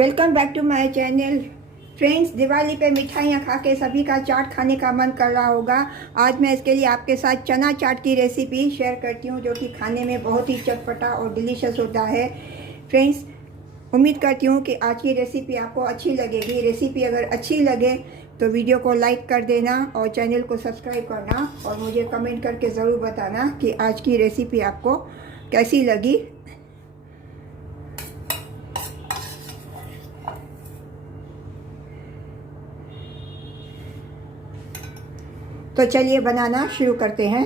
Welcome back to my channel. Friends, Diwali पे मिठाइयाँ खा के सभी का चाट खाने का मन कर रहा होगा। आज मैं इसके लिए आपके साथ चना चाट की रेसिपी शेयर करती हूँ, जो कि खाने में बहुत ही चटपटा और डिलीशियस होता है। फ्रेंड्स, उम्मीद करती हूँ कि आज की रेसिपी आपको अच्छी लगेगी। रेसिपी अगर अच्छी लगे तो वीडियो को लाइक कर देना और चैनल को सब्सक्राइब करना, और मुझे कमेंट करके ज़रूर बताना कि आज की रेसिपी आपको कैसी लगी। तो चलिए बनाना शुरू करते हैं।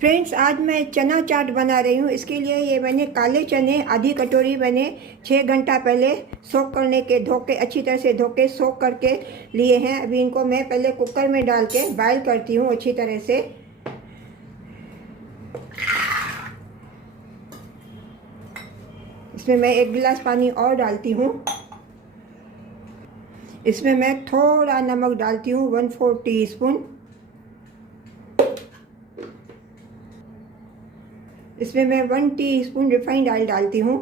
फ्रेंड्स, आज मैं चना चाट बना रही हूँ। इसके लिए ये मैंने काले चने आधी कटोरी मैंने 6 घंटा पहले सोक करने के धोके अच्छी तरह से धोके सोक करके लिए हैं। अभी इनको मैं पहले कुकर में डाल के बॉयल करती हूँ अच्छी तरह से। इसमें मैं 1 गिलास पानी और डालती हूँ। इसमें मैं थोड़ा नमक डालती हूँ, 1/4 टीस्पून। इसमें मैं 1 टीस्पून रिफाइंड ऑयल डालती हूँ।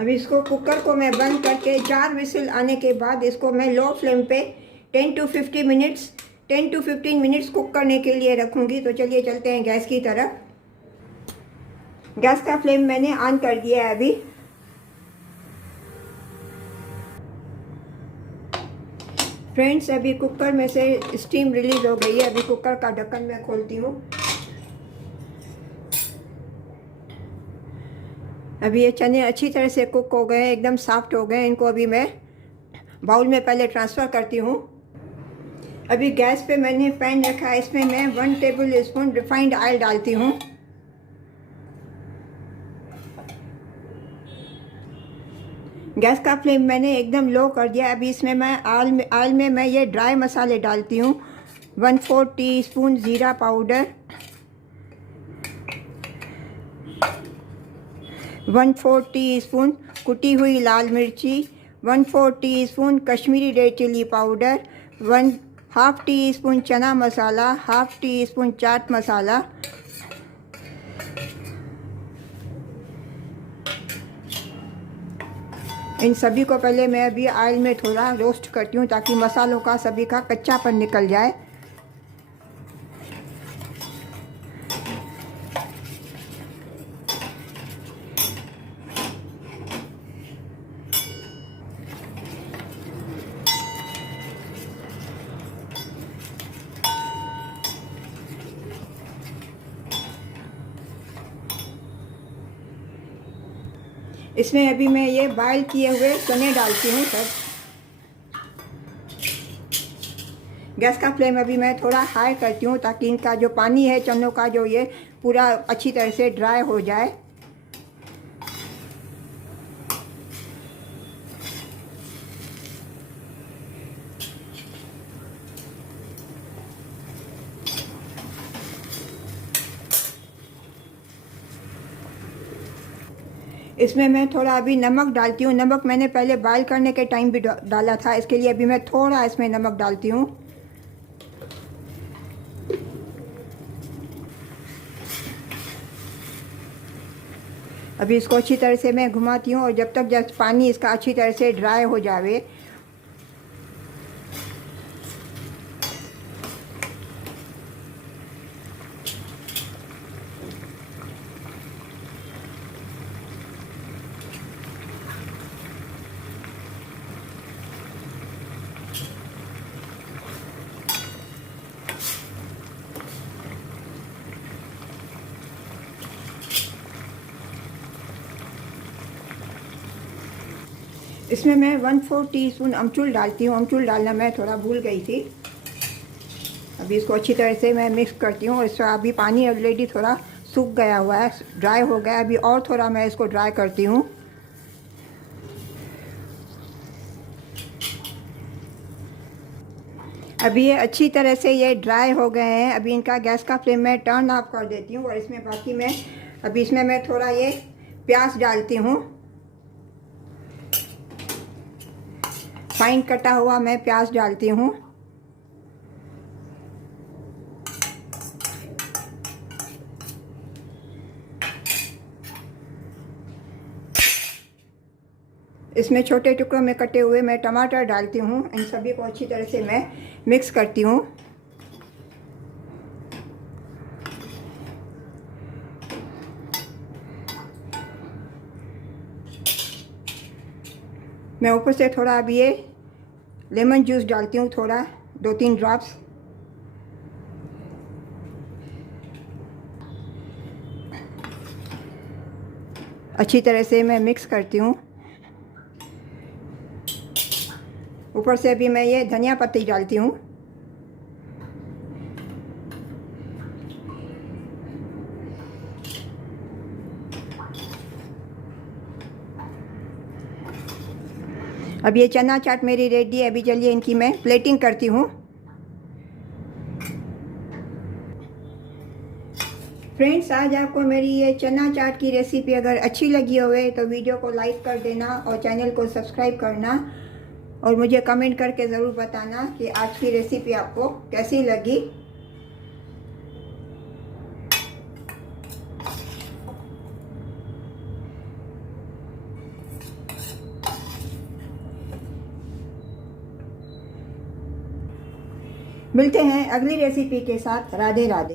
अभी इसको कुकर को मैं बंद करके 4 विसिल आने के बाद इसको मैं लो फ्लेम पे 10 to 15 मिनट्स कुक करने के लिए रखूँगी। तो चलिए चलते हैं गैस की तरफ। गैस का फ्लेम मैंने ऑन कर दिया है। अभी फ्रेंड्स, अभी कुकर में से स्टीम रिलीज हो गई है। अभी कुकर का ढक्कन मैं खोलती हूँ। अभी ये चने अच्छी तरह से कुक हो गए, एकदम सॉफ्ट हो गए। इनको अभी मैं बाउल में पहले ट्रांसफ़र करती हूँ। अभी गैस पे मैंने पैन रखा है। इसमें मैं 1 टेबल स्पून रिफाइंड ऑयल डालती हूँ। गैस का फ्लेम मैंने एकदम लो कर दिया। अभी इसमें मैं ऑयल में मैं ये ड्राई मसाले डालती हूँ। 1/4 टीस्पून ज़ीरा पाउडर, 1/4 टीस्पून कुटी हुई लाल मिर्ची, 1/4 teaspoon Kashmiri red chilli powder, 1/2 teaspoon chana masala, 1/2 teaspoon chaat masala. इन सभी को पहले मैं अभी ऑयल में थोड़ा रोस्ट करती हूँ, ताकि मसालों का सभी का कच्चापन निकल जाए। इसमें अभी मैं ये बॉयल किए हुए चने डालती हूँ सब। गैस का फ्लेम अभी मैं थोड़ा हाई करती हूँ, ताकि इनका जो पानी है चनों का, जो ये पूरा अच्छी तरह से ड्राई हो जाए। इसमें मैं थोड़ा अभी नमक डालती हूँ। नमक मैंने पहले बॉयल करने के टाइम भी डाला था। इसके लिए अभी मैं थोड़ा इसमें नमक डालती हूँ। अभी इसको अच्छी तरह से मैं घुमाती हूँ, और जब पानी इसका अच्छी तरह से ड्राई हो जाए। इसमें मैं 1/4 टीस्पून अमचूर डालती हूँ। अमचूर डालना मैं थोड़ा भूल गई थी। अभी इसको अच्छी तरह से मैं मिक्स करती हूँ। इसका अभी पानी ऑलरेडी थोड़ा सूख गया हुआ है, ड्राई हो गया। अभी और थोड़ा मैं इसको ड्राई करती हूँ। अभी ये अच्छी तरह से ये ड्राई हो गए हैं। अभी इनका गैस का फ्लेम मैं टर्न ऑफ कर देती हूँ, और इसमें बाकी मैं अभी इसमें मैं थोड़ा ये प्याज डालती हूँ। फाइन कटा हुआ मैं प्याज डालती हूँ। इसमें छोटे टुकड़ों में कटे हुए मैं टमाटर डालती हूँ। इन सभी को अच्छी तरह से मैं मिक्स करती हूँ। मैं ऊपर से थोड़ा अब ये लेमन जूस डालती हूँ, थोड़ा 2-3 ड्रॉप्स। अच्छी तरह से मैं मिक्स करती हूँ। ऊपर से अभी मैं ये धनिया पत्ती डालती हूँ। अब ये चना चाट मेरी रेडी है। अभी चलिए इनकी मैं प्लेटिंग करती हूँ। फ्रेंड्स, आज आपको मेरी ये चना चाट की रेसिपी अगर अच्छी लगी होवे तो वीडियो को लाइक कर देना और चैनल को सब्सक्राइब करना और मुझे कमेंट करके ज़रूर बताना कि आज की रेसिपी आपको कैसी लगी। मिलते हैं अगली रेसिपी के साथ। राधे राधे।